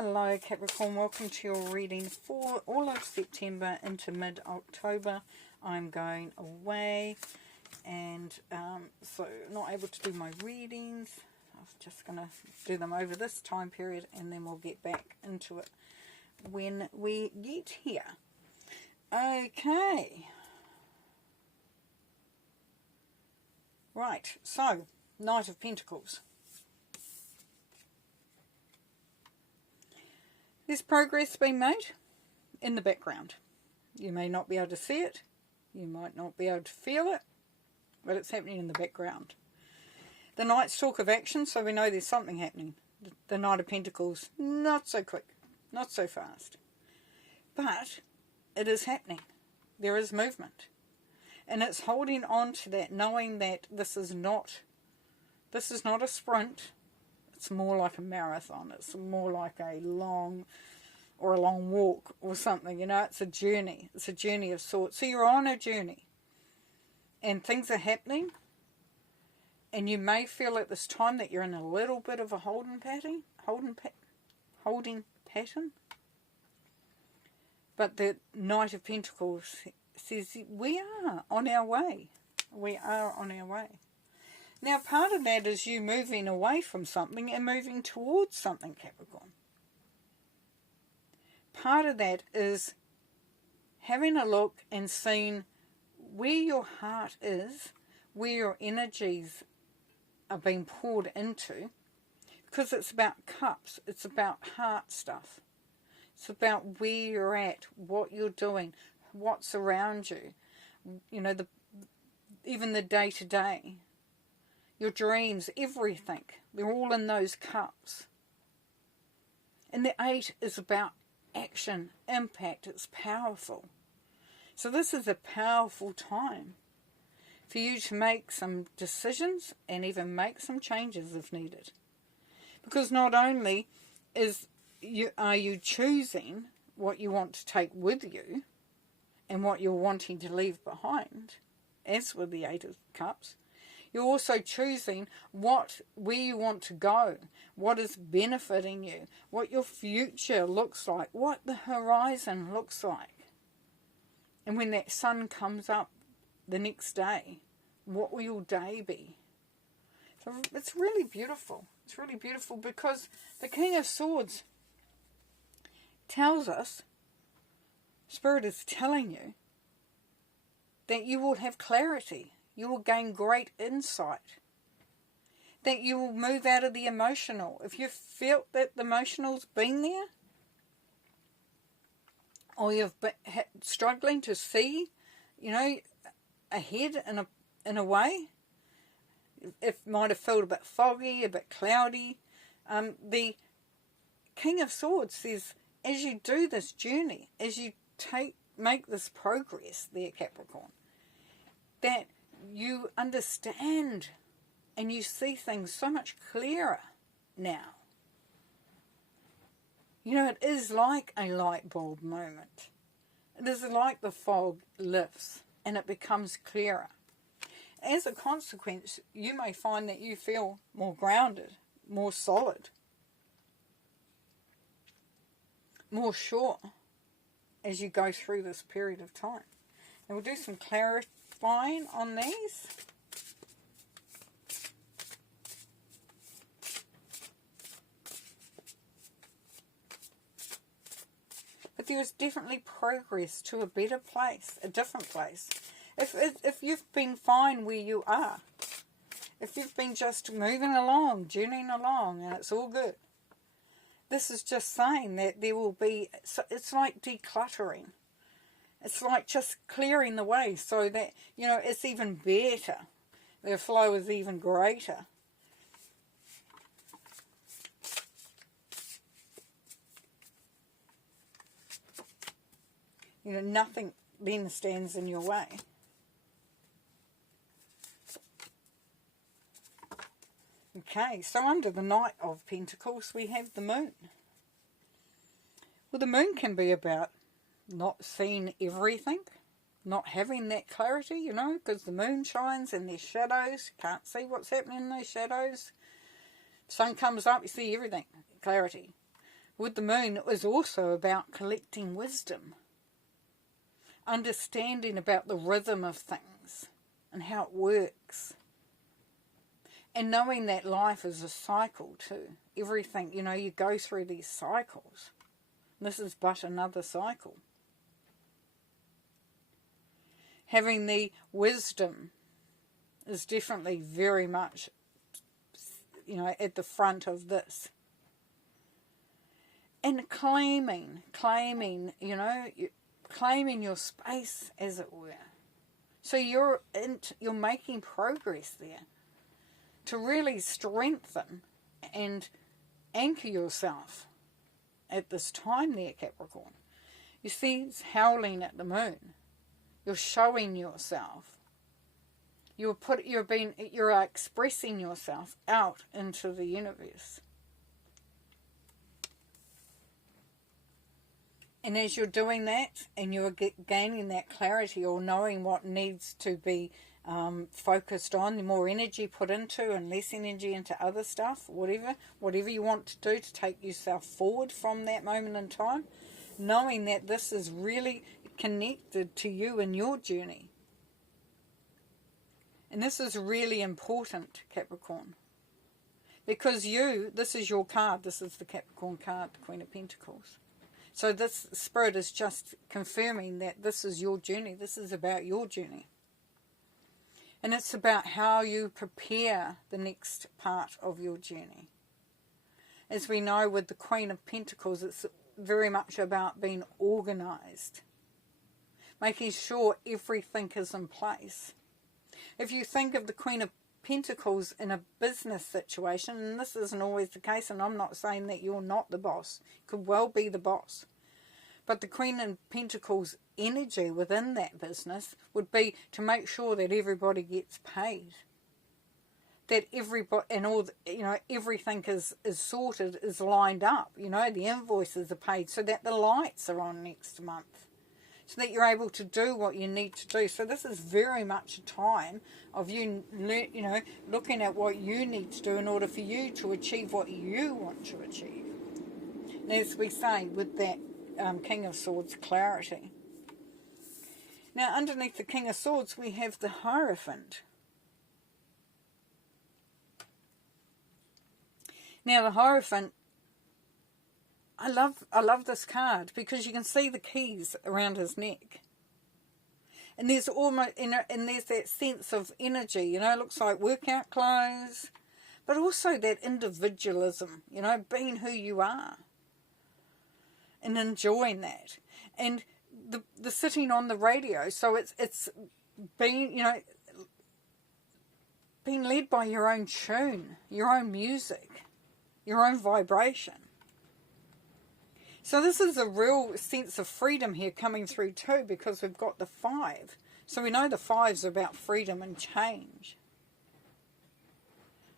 Hello Capricorn, welcome to your reading for all of September into mid-October. I'm going away and so not able to do my readings. I was just going to do them over this time period and then we'll get back into it when we get here. Okay. Right, so Knight of Pentacles. There's progress being made in the background. You may not be able to see it. You might not be able to feel it. But it's happening in the background. The Knight's talk of action, so we know there's something happening. The Knight of Pentacles, not so quick. Not so fast. But it is happening. There is movement. And it's holding on to that, knowing that this is not a sprint. It's more like a marathon. It's more like a long walk or something. You know, it's a journey. It's a journey of sorts. So you're on a journey. And things are happening. And you may feel at this time that you're in a little bit of a holding pattern. But the Knight of Pentacles says we are on our way. We are on our way. Now, part of that is you moving away from something and moving towards something, Capricorn. Part of that is having a look and seeing where your heart is, where your energies are being poured into, because it's about cups, it's about heart stuff. It's about where you're at, what you're doing, what's around you, you know, even the day-to-day. Your dreams, everything. They're all in those cups. And the 8 is about action, impact. It's powerful. So this is a powerful time for you to make some decisions and even make some changes if needed. Because not only are you choosing what you want to take with you and what you're wanting to leave behind, as with the 8 of Cups, you're also choosing where you want to go, what is benefiting you, what your future looks like, what the horizon looks like. And when that sun comes up the next day, what will your day be? So it's really beautiful. It's really beautiful because the King of Swords tells us, Spirit is telling you, that you will have clarity. You will gain great insight. That you will move out of the emotional. If you felt that the emotional's been there, or you've been struggling to see, you know, ahead in a way, it might have felt a bit foggy, a bit cloudy. The King of Swords says, as you do this journey, as you make this progress there, Capricorn, that you understand and you see things so much clearer now. You know, it is like a light bulb moment. It is like the fog lifts and it becomes clearer. As a consequence, you may find that you feel more grounded, more solid, more sure as you go through this period of time. And we'll do some clarifying on these. But there's definitely progress to a better place, a different place. If you've been fine where you are, if you've been just moving along, journeying along, and it's all good, this is just saying that there will be, it's like decluttering. It's like just clearing the way so that, you know, it's even better. The flow is even greater. You know, nothing then stands in your way. Okay, so under the Knight of Pentacles we have the Moon. Well, the Moon can be about not seeing everything, not having that clarity, you know, because the moon shines and there's shadows. Can't see what's happening in those shadows. Sun comes up, you see everything, clarity. with the moon, it was also about collecting wisdom, understanding about the rhythm of things and how it works, and knowing that life is a cycle too. Everything, you go through these cycles. This is but another cycle. Having the wisdom is definitely very much, at the front of this. And claiming, claiming your space, as it were. So you're making progress there to really strengthen and anchor yourself at this time there, Capricorn. You see, it's howling at the moon. You're showing yourself. You're expressing yourself out into the universe. And as you're doing that, and you're gaining that clarity or knowing what needs to be focused on, the more energy put into and less energy into other stuff, whatever you want to do to take yourself forward from that moment in time, knowing that this is really connected to you and your journey. And this is really important, Capricorn, because this is your card. This is the Capricorn card, the Queen of Pentacles. So this Spirit is just confirming that this is your journey. This is about your journey. And it's about how you prepare the next part of your journey. As we know with the Queen of Pentacles, it's very much about being organised, making sure everything is in place. If you think of the Queen of Pentacles in a business situation, and this isn't always the case, and I'm not saying that you're not the boss, you could well be the boss, but the Queen of Pentacles energy within that business would be to make sure that everybody gets paid, that everybody and all everything is sorted, is lined up, the invoices are paid, so that the lights are on next month, so that you're able to do what you need to do. So this is very much a time of you looking at what you need to do in order for you to achieve what you want to achieve. And as we say, with that King of Swords clarity. Now underneath the King of Swords we have the Hierophant. Now the Hierophant, I love this card because you can see the keys around his neck. And there's almost, and there's that sense of energy, it looks like workout clothes, but also that individualism, being who you are and enjoying that. And the sitting on the radio, so it's being, being led by your own tune, your own music, your own vibration. So this is a real sense of freedom here coming through too, because we've got the 5. So we know the 5's about freedom and change.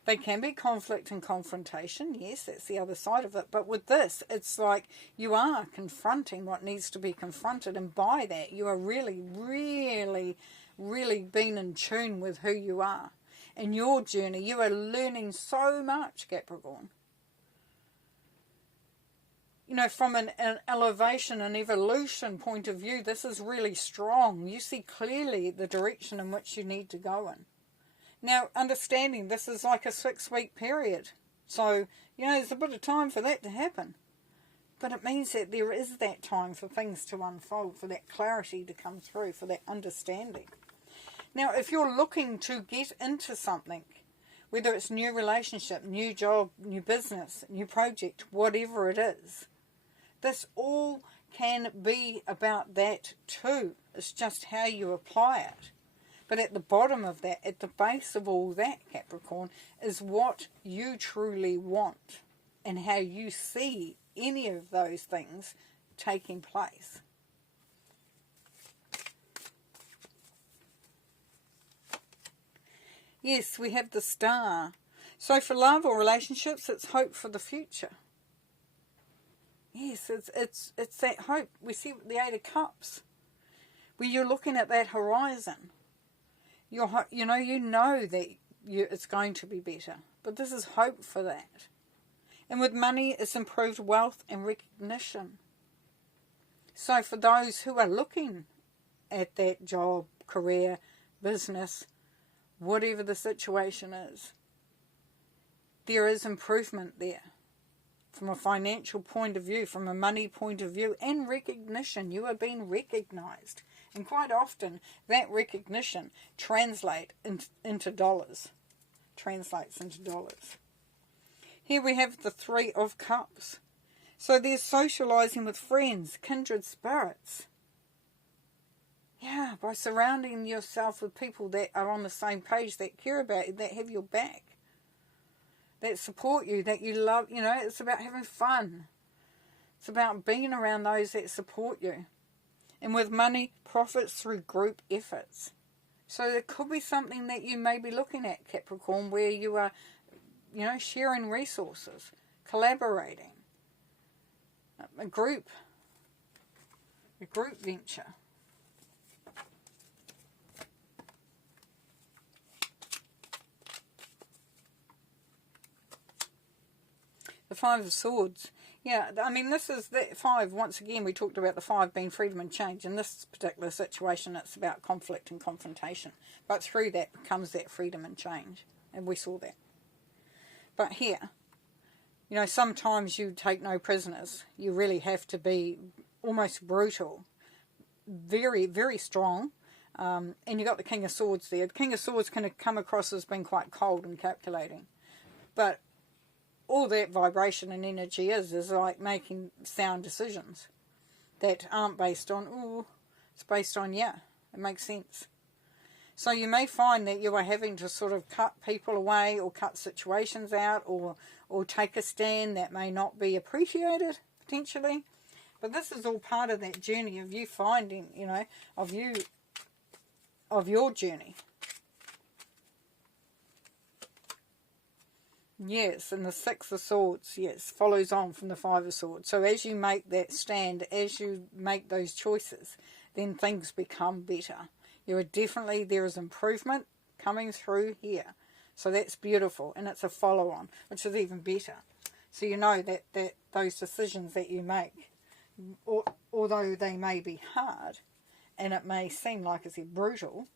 They can be conflict and confrontation, yes, that's the other side of it. But with this, it's like you are confronting what needs to be confronted, and by that you are really, really, really being in tune with who you are. In your journey, you are learning so much, Capricorn. From an elevation and evolution point of view, this is really strong. You see clearly the direction in which you need to go in. Now, understanding this is like a 6-week period. So, there's a bit of time for that to happen. But it means that there is that time for things to unfold, for that clarity to come through, for that understanding. Now, if you're looking to get into something, whether it's new relationship, new job, new business, new project, whatever it is, this all can be about that too. It's just how you apply it. But at the bottom of that, at the base of all that, Capricorn, is what you truly want and how you see any of those things taking place. Yes, we have the Star. So for love or relationships, it's hope for the future. Yes, it's that hope. We see the 8 of Cups, where you're looking at that horizon. You know that it's going to be better, but this is hope for that. And with money, it's improved wealth and recognition. So for those who are looking at that job, career, business, whatever the situation is, there is improvement there. From a financial point of view, from a money point of view, and recognition. You are being recognized. And quite often, that recognition translates into dollars. Here we have the Three of Cups. So there's socializing with friends, kindred spirits. Yeah, by surrounding yourself with people that are on the same page, that care about you, that have your back, that support you, that you love. It's about having fun. It's about being around those that support you. And with money, profits through group efforts. So there could be something that you may be looking at, Capricorn, where you are, sharing resources, collaborating. A group venture. The Five of Swords. Yeah, I mean, this is the five. Once again, we talked about the five being freedom and change. In this particular situation, it's about conflict and confrontation. But through that comes that freedom and change. And we saw that. But here, sometimes you take no prisoners. You really have to be almost brutal. Very, very strong. And you got the King of Swords there. The King of Swords can come across as being quite cold and calculating. But all that vibration and energy is like making sound decisions that aren't based on, it's based on, it makes sense. So you may find that you are having to sort of cut people away or cut situations out or take a stand that may not be appreciated, potentially. But this is all part of that journey of you finding, of your journey. Yes, and the Six of Swords, follows on from the Five of Swords. So as you make that stand, as you make those choices, then things become better. There is improvement coming through here. So that's beautiful, and it's a follow-on, which is even better. So you know that those decisions that you make, although they may be hard, and it may seem like it's brutal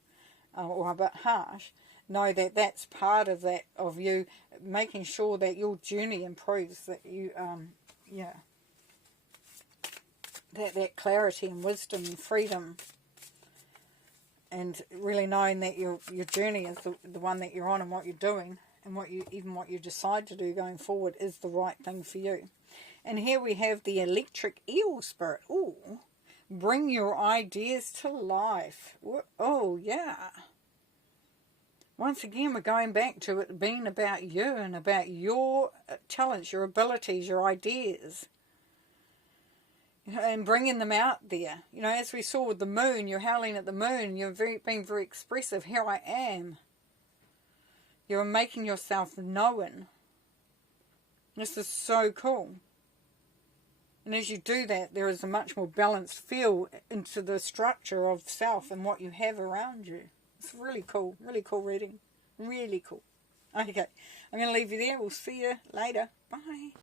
or a bit harsh, know that that's part of that, of you making sure that your journey improves, that you, that clarity and wisdom and freedom, and really knowing that your journey is the one that you're on, and what you're doing, and what you decide to do going forward is the right thing for you. And here we have the electric eel spirit. Ooh, bring your ideas to life. Oh, yeah. Once again, we're going back to it being about you and about your talents, your abilities, your ideas. And bringing them out there. As we saw with the moon, you're howling at the moon. You're being very expressive. Here I am. You're making yourself known. This is so cool. And as you do that, there is a much more balanced feel into the structure of self and what you have around you. It's really cool reading. Really cool. Okay, I'm going to leave you there. We'll see you later. Bye.